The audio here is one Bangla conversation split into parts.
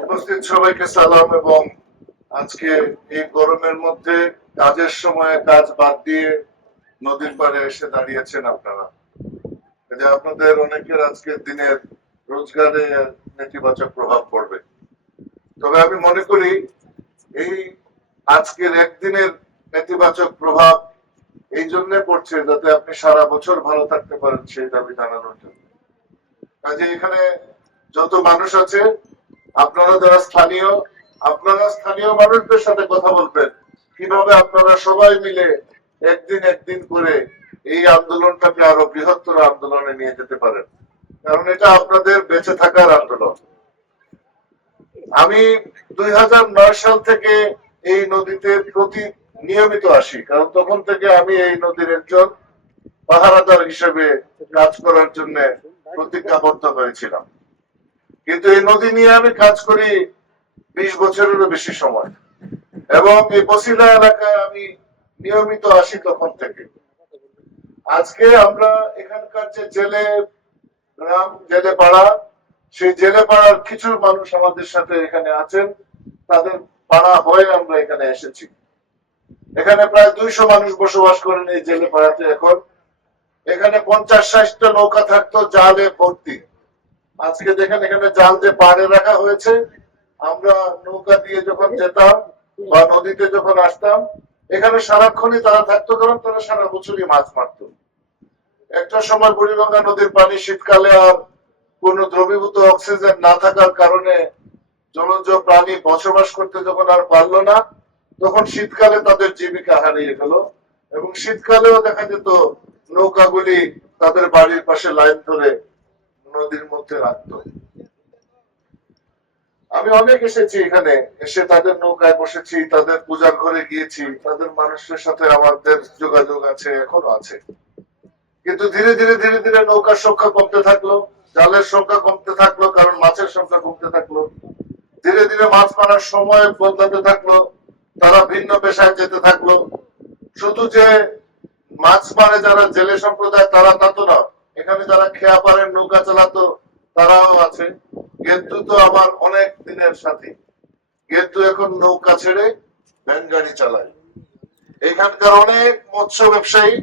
উপস্থিত সবাইকে সালাম এবং আজকে এই গরমের মধ্যে কাজের সময় কাজ বাদ দিয়ে নদীর পাড়ে এসে দাঁড়িয়েছেন আপনারা। যে আপনাদের অনেকের আজকের দিনের রোজগারে নেতিবাচক প্রভাব পড়বে। তবে আমি মনে করি এই আজকের একদিনের নেতিবাচক প্রভাব এই জন্য পড়ছে যাতে আপনি সারা বছর ভালো থাকতে পারেন সেই দাবি জানানোর জন্য। কাজে এখানে যত মানুষ আছে আপনারা যারা স্থানীয়, আপনারা স্থানীয় মানুষদের সাথে কথা বলবেন। কীভাবে আপনারা সবাই মিলে একদিন একদিন করে এই আন্দোলনটাকে আরও বৃহত্তর আন্দোলনে নিয়ে যেতে পারেন? কারণ এটা আপনাদের বেঁচে থাকার আন্দোলন। আমি দুই হাজার নয় সাল থেকে এই নদীতে প্রতি নিয়মিত আসি, কারণ তখন থেকে আমি এই নদীর একজন পাহারাদার হিসেবে কাজ করার জন্য প্রতিজ্ঞাবদ্ধ হয়েছিলাম। কিন্তু এই নদী নিয়ে আমি কাজ করি বিশ বছরেরও বেশি সময়। এবং এই বসিলা এলাকায় আমি নিয়মিত আসি তখন থেকে। আজকে আমরা এখানকার যে জেলে গ্রাম, জেলে পাড়া, সেই জেলে পাড়ার কিছু মানুষ আমাদের সাথে এখানে আছেন। তাদের পাড়া হয়ে আমরা এখানে এসেছি। এখানে প্রায় দুইশো মানুষ বসবাস করেন এই জেলে পাড়াতে এখন। এখানে পঞ্চাশ ষাটটা নৌকা থাকতো, জালে ভর্তি। আজকে দেখেন এখানে জাল যে পাড়ে রাখা হয়েছে, আমরা নৌকা দিয়ে যখন যেতাম বা নদীতে যখন আসতাম, এখানে সারাক্ষণই তারা থাকতো, কারণ তারা সারা বছরই মাছ মারতো। একটা সময় বুড়িগঙ্গা নদীর পানি শীতকালে আর কোন দ্রবীভূত অক্সিজেন না থাকার কারণে জলজ প্রাণী বসবাস করতে যখন আর পারল না, তখন শীতকালে তাদের জীবিকা হারিয়ে গেল এবং শীতকালেও দেখা যেত নৌকাগুলি তাদের বাড়ির পাশে লাইন ধরে নদীর মধ্যে রাখতো। আমি অনেক এসেছি এখানে, এসে তাদের নৌকায় বসেছি, তাদের পূজার ঘরে গিয়েছি, তাদের মানুষের সাথে আমাদের যোগাযোগ আছে, এখনও আছে। কিন্তু ধীরে ধীরে ধীরে ধীরে নৌকার সংখ্যা কমতে থাকল, জালের সংখ্যা কমতে থাকল, কারণ মাছের সংখ্যা কমতে থাকল। ধীরে ধীরে মাছ মারার সময় বদলাতে থাকল, তারা ভিন্ন পেশায় যেতে থাকল। শুধু যে মাছ মারে যারা জেলে সম্প্রদায়, তারা তা তো না এখানে যারা খেয়া নৌকা চালাতো, তারাও আছে। গেদ্দু তো আমার অনেক দিনের সাথী। গেদ্দু এখন নৌকা ছেড়ে ভ্যান গাড়ি চালায়। এখানকার অনেক মৎস্য ব্যবসায়ী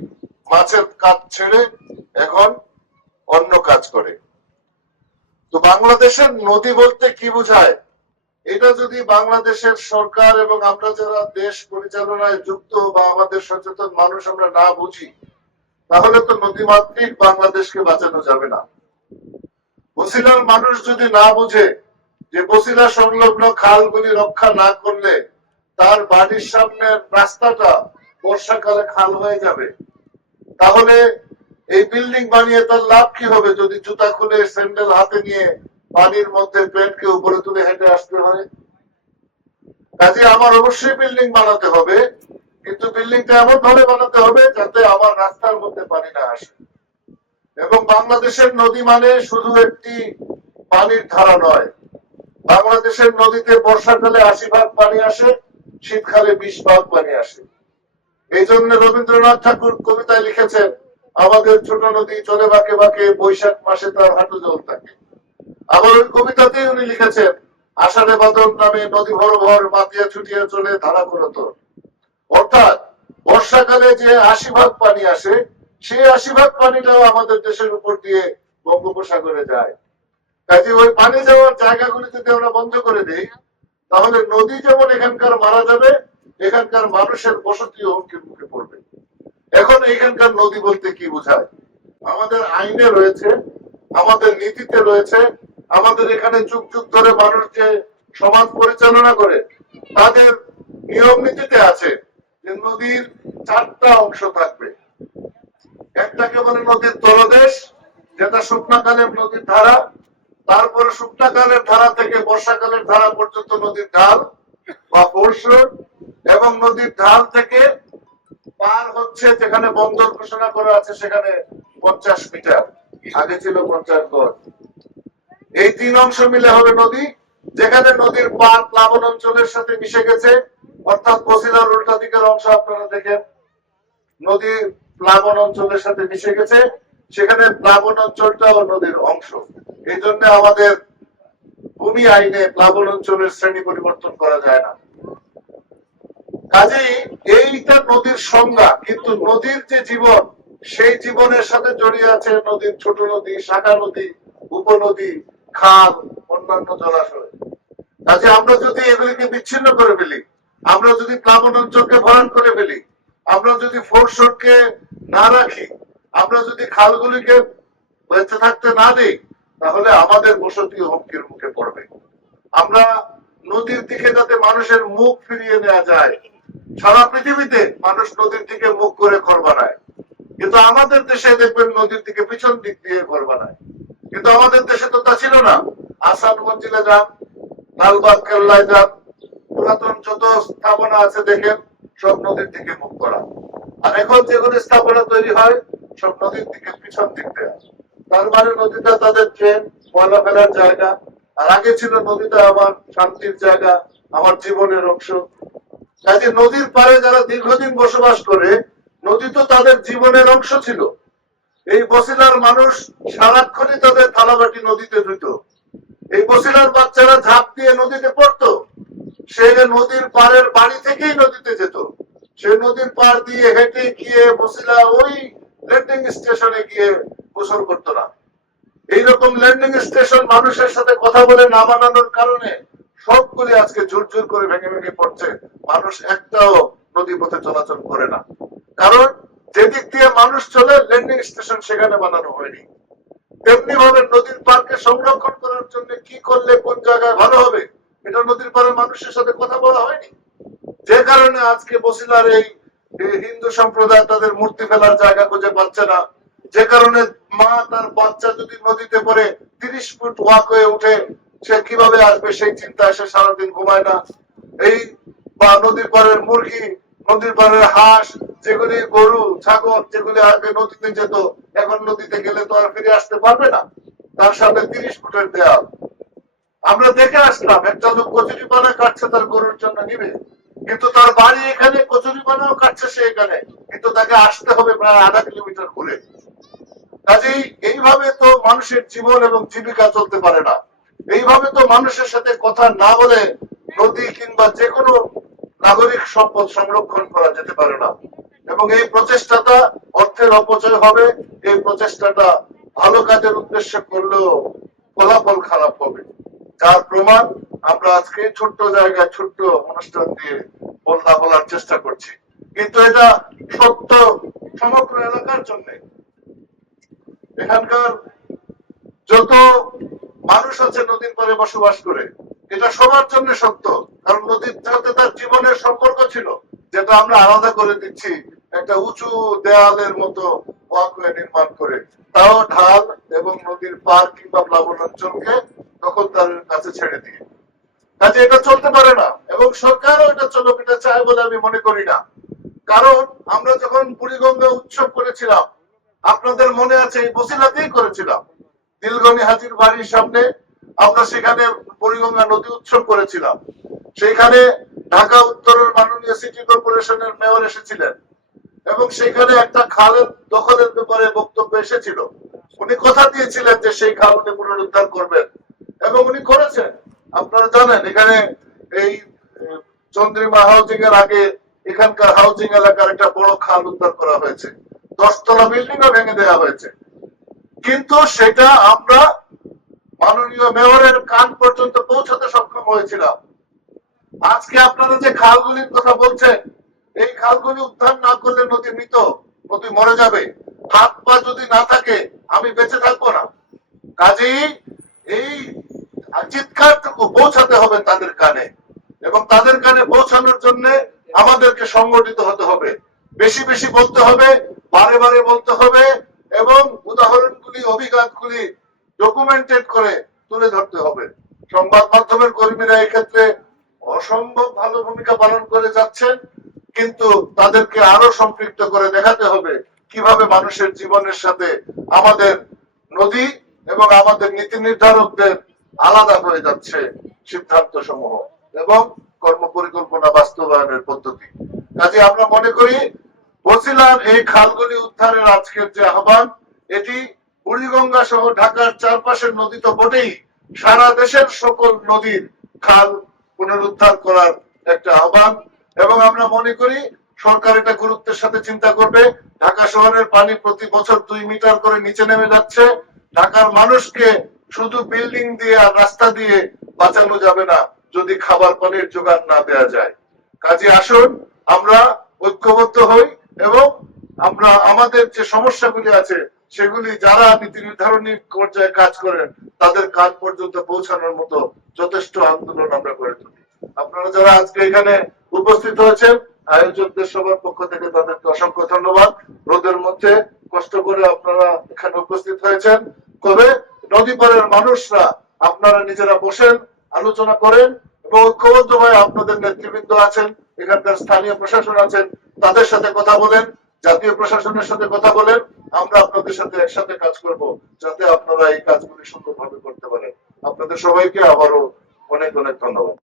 মাছের কাজ ছেড়ে এখন অন্য কাজ করে। তো বাংলাদেশের নদী বলতে কি বোঝায়? এটা যদি বাংলাদেশের সরকার এবং আমরা যারা দেশ পরিচালনায় যুক্ত বা আমাদের সচেতন মানুষ আমরা না বুঝি তাহলে তো নদীমাতৃক বাংলাদেশকে বাঁচানো যাবে না। বসিলার মানুষ যদি না বুঝে যে বসিলা সংলগ্ন খালগুলি রক্ষা না করলে তার বাড়ির সামনের রাস্তাটা বর্ষাকালে খাল হয়ে যাবে, তাহলে এই বিল্ডিং বানিয়ে তার লাভ কি হবে যদি জুতা খুলে স্যান্ডেল হাতে নিয়ে পানির মধ্যে প্যান্টকে উপরে তুলে হেঁটে আসতে হয়? কাজে আমার অবশ্যই বিল্ডিং বানাতে হবে। কিন্তু বিল্ডিংটা এমন ভাবে বানাতে হবে যাতে আমার রাস্তার মধ্যে পানি না আসে। এবং বাংলাদেশের নদী মানে শুধু একটি পানির ধারা নয়। বাংলাদেশের নদীতে বর্ষাকালে আশি ভাগ পানি আসে, শীতকালে বিশ ভাগ পানি আসে। এই জন্য রবীন্দ্রনাথ ঠাকুর কবিতায় লিখেছেন, আমাদের ছোট নদী চলে বাঁকে বাঁকে, বৈশাখ মাসে তার হাঁটু জল থাকে। আবার ওই কবিতাতেই উনি লিখেছেন, আষাঢ়ে বাদল নামে নদী ভর ভর মাতিয়া ছুটিয়া চলে ধারা করত অর্থাৎ বর্ষাকালে যে আশি ভাগ পানি আসে, সেই আশি ভাগ পানিটাও আমাদের দেশের উপর দিয়ে বঙ্গোপসাগরে যায়। কাজে ওই পানি যাওয়ার জায়গাগুলি যদি আমরা বন্ধ করে দিই, তাহলে নদী যেমন এখানকার মারা যাবে, এখানকার মানুষের বসতিও হুমকির মুখে পড়বে। এখন এখানকার নদী বলতে কি বোঝায়? আমাদের আইনে রয়েছে, আমাদের নীতিতে রয়েছে, আমাদের এখানে যুগ যুগ ধরে মানুষ যে সমাজ পরিচালনা করে, তাদের নিয়ম নীতিতে আছে। যে নদীর চারটা অংশ থাকবে। একটাকে বলে নদীর তলদেশ, যেটা শুকনাকালের নদীর ধারা। তারপরে শুকনাকালের ধারা থেকে বর্ষাকালের ধারা পর্যন্ত নদীর ঢাল বা ফোর্স এবং নদীর ঢাল থেকে পার হচ্ছে যেখানে বন্দর ঘোষণা করা আছে, সেখানে পঞ্চাশ মিটার। আগে ছিল পঞ্চাশ গজ এই তিন অংশ মিলে হবে নদী, যেখানে নদীর পার প্লাবন অঞ্চলের সাথে মিশে গেছে। অর্থাৎ বসিলার উল্টা দিকের অংশ আপনারা দেখেন নদীর প্লাবন অঞ্চলের সাথে মিশে গেছে, সেখানে প্লাবন অঞ্চলটাও নদীর অংশ। এই জন্য আমাদের ভূমি আইনে প্লাবন অঞ্চলের শ্রেণি পরিবর্তন করা যায় না। কাজেই এইটা নদীর সংজ্ঞা, কিন্তু নদীর যে জীবন, সেই জীবনের সাথে জড়িয়ে আছে নদীর ছোট নদী, শাখা নদী, উপনদী, খাল, অন্যান্য জলাশয়। কাজে আমরা যদি এগুলিকে বিচ্ছিন্ন করে ফেলি আমরা যদি প্লাবন অঞ্চলকে ভরাট করে ফেলি, আমরা যদি ফোরশোরকে না রাখি, আমরা যদি খালগুলিকে বেঁচে থাকতে না দিই, তাহলে আমাদের বসতি হুমকির মুখে পড়বে। আমরা নদীর দিকে যাতে মানুষের মুখ ফিরিয়ে নেওয়া যায়, সারা পৃথিবীতে মানুষ নদীর দিকে মুখ করে ঘর বানায়। কিন্তু আমাদের দেশে দেখবেন নদীর দিকে পিছন দিক দিয়ে ঘর বানায়। কিন্তু আমাদের দেশে তো তা ছিল না। আসান মঞ্জিলে যান, লালবাগ কেল্লায় যান পুরাতন যত স্থাপনা আছে দেখেন, সব নদীর দিকে মুখ করা। আর এখন যেগুলো স্থাপনা তৈরি হয়, সব নদীর দিকে পিছন দিক দেয়া। তার মানে নদীটা তাদের ট্রেন ময়লা ফেলার জায়গা, আর আগে ছিল নদীটা আমার শান্তির জায়গা, আমার জীবনের অংশ। কাজে নদীর পাড়ে যারা দীর্ঘদিন বসবাস করে, নদী তো তাদের জীবনের অংশ ছিল। এই বসিলার মানুষ সারাক্ষণই তাদের থালাবাটি নদীতে ধুত এই বসিলার বাচ্চারা ঝাঁপ দিয়ে নদীতে পড়তো। সে নদীর পাড়ের বাড়ি থেকেই নদীতে যেত, সে নদীর পাড় দিয়ে হেঁটে গিয়ে বসিলা ওই ল্যান্ডিং স্টেশনে গিয়ে গোসল করতো না। এইরকম ল্যান্ডিং স্টেশন মানুষের সাথে কথা বলে না মানানোর কারণে সবগুলি আজকে ঝুরঝুর করে ভেঙে ভেঙে পড়ছে। মানুষ একটাও নদী পথে চলাচল করে না। কারণ যেদিক দিয়ে মানুষ চলে ল্যান্ডিং স্টেশন সেখানে বানানো হয়নি। তেমনি ভাবে নদীর পার্কে সংরক্ষণ করার জন্য কি করলে কোন জায়গায় ভালো হবে? এটা নদীর পাড়ের মানুষের সাথে কথা বলা হয়নি? যে কারণে আজকে বসিলার এই হিন্দু সম্প্রদায় তাদের মূর্তি ফেলার জায়গা খুঁজে পাচ্ছে না। যে কারণে মা তার বাচ্চা যদি নদীতে পড়ে তিরিশ ফুট ওয়াক হয়ে উঠে, সে কীভাবে আসবে সেই চিন্তায় সে সারাদিন ঘুমায় না। এই বা নদীর পাড়ের মুরগি, নদীর পাড়ের হাঁস, যেগুলি গরু, ছাগল, যেগুলি আগে নদীতে যেত, এখন নদীতে গেলে তো আর ফিরে আসতে পারবে না। তার সাথে তিরিশ ফুটের দেয়াল। আমরা দেখে আসলাম, একটা লোক কচুরি পানা কাটছে, তার গরুর জন্য নিবে। কিন্তু তার বাড়ি এখানে কচুরি পানাও কাটছে সে এখানে। কিন্তু তাকে আসতে হবে প্রায় আধা কিলোমিটার ঘুরে। কাজেই এইভাবে তো মানুষের জীবন এবং জীবিকা চলতে পারে না। এইভাবে তো মানুষের সাথে কথা না বলে নদী কিংবা যে কোনো নাগরিক সম্পদ সংরক্ষণ করা যেতে পারে না। এবং এই প্রচেষ্টাটা অর্থের অপচয় হবে, এই প্রচেষ্টাটা ভালো কাজের উদ্দেশ্যে করলেও ফলাফল খারাপ হবে। যার প্রমাণ? আমরা আজকে ছোট্ট জায়গায় ছোট্ট অনুষ্ঠান দিয়ে বলতা বলার চেষ্টা করছি। কিন্তু এটা সত্য সমগ্র এলাকার জন্য। এখানকার যত মানুষ আছে নদীর পারে বসবাস করে, এটা সবার জন্য সত্য। কারণ নদীর সাথে তার জীবনের সম্পর্ক ছিল, যেটা আমরা আলাদা করে দিচ্ছি একটা উঁচু দেয়ালের মতো ওয়াকওয়ে নির্মাণ করে। তাও ঢাল এবং নদীর পার কিংবা প্লাবন অঞ্চলকে দখলদারের কাছে ছেড়ে দিয়ে কাজে এটা চলতে পারে না, এবং সরকারও এটা চলুক, এটা চায় বলে আমি মনে করি না। কারণ আমরা যখন বুড়িগঙ্গা উৎসব করেছিলাম, আপনাদের মনে আছে, এই বসিলাতেই করেছিলাম। দিলগনি হাজির বাড়ির সামনে আমরা সেখানে বুড়িগঙ্গা নদী উৎসব করেছিলাম। সেখানে ঢাকা উত্তরের মাননীয় সিটি কর্পোরেশনের মেয়র এসেছিলেন, এবং সেখানে একটা খালের দখলের ব্যাপারে বক্তব্য এসেছিল। উনি কথা দিয়েছিলেন যে সেই খাল উনি পুনরুদ্ধার করবেন। এবং উনি করেছেন। আপনারা জানেন, এখানে এই চন্দ্রিমা হাউজিং এর আগে এখানকার হাউজিং এলাকার একটা বড় খাল উদ্ধার করা হয়েছে। দশতলা বিল্ডিং ও ভেঙে দেওয়া হয়েছে। কিন্তু সেটা আমরা মাননীয় মেয়রের কান পর্যন্ত পৌঁছাতে সক্ষম হয়েছিলাম। আজকে আপনারা যে খালগুলির কথা বলছেন, এই খালগুলি উদ্ধার না করলে নদী মৃত, নদী মরে যাবে। হাত পা যদি না থাকে, আমি বেঁচে থাকব না। কাজেই এই চিৎকারটুকু পৌঁছাতে হবে তাদের কানে। এবং তাদের কানে পৌঁছানোর জন্য আমাদেরকে সংগঠিত হতে হবে। বেশি বেশি বলতে হবে, বারে বারে বলতে হবে, এবং উদাহরণগুলি, অভিজ্ঞতাগুলি ডকুমেন্টেড করে তুলে ধরতে হবে। সংবাদ মাধ্যমের কর্মীরা এক্ষেত্রে অসম্ভব ভালো ভূমিকা পালন করে যাচ্ছেন, কিন্তু তাদেরকে আরও সম্পৃক্ত করে দেখাতে হবে কীভাবে মানুষের জীবনের সাথে আমাদের নদী এবং আমাদের নীতি নির্ধারকদের আলাদা হয়ে যাচ্ছে সিদ্ধান্ত সমূহ এবং কর্ম পরিকল্পনা বাস্তবায়নের পদ্ধতি। কাজে আমরা মনে করি বছিলার এই খালগুলি উদ্ধারের আজকের যে আহ্বান, এটি বুড়িগঙ্গা সহ ঢাকার চারপাশের নদী তো বটেই, সারা দেশের সকল নদীর খাল পুনরুদ্ধার করার একটা আহ্বান। এবং আমরা মনে করি, সরকার এটা গুরুত্বের সাথে চিন্তা করবে। ঢাকা শহরের পানি প্রতি বছর দুই মিটার করে নিচে নেমে যাচ্ছে। ঢাকার মানুষকে শুধু বিল্ডিং দিয়ে আর রাস্তা দিয়ে বাঁচানো যাবে না, যদি খাবার পানির যোগান না দেওয়া যায়। কাজে আসুন, আমরা ঐক্যবদ্ধ হই এবং আমরা আমাদের যে সমস্যাগুলি আছে, সেগুলি যারা নীতি নির্ধারণী পর্যায়ে কাজ করেন, তাদের কাজ পর্যন্ত পৌঁছানোর মতো যথেষ্ট আন্দোলন আমরা করে তুলি। আপনারা যারা আজকে এখানে উপস্থিত হয়েছেন আয়োজকদের সবার পক্ষ থেকে তাদেরকে অসংখ্য ধন্যবাদ। রোদের মধ্যে কষ্ট করে আপনারা এখানে উপস্থিত হয়েছেন। তবে নদী পাড়ের মানুষরা, আপনারা নিজেরা বসেন, আলোচনা করেন এবং ঐক্যবদ্ধ হয়ে আপনাদের নেতৃবৃন্দ আছেন, এখানকার স্থানীয় প্রশাসন আছেন, তাদের সাথে কথা বলেন, জাতীয় প্রশাসনের সাথে কথা বলেন, আমরা আপনাদের সাথে একসাথে কাজ করব যাতে আপনারা এই কাজগুলি সুন্দরভাবে করতে পারেন। আপনাদের সবাইকে আবারও অনেক অনেক ধন্যবাদ।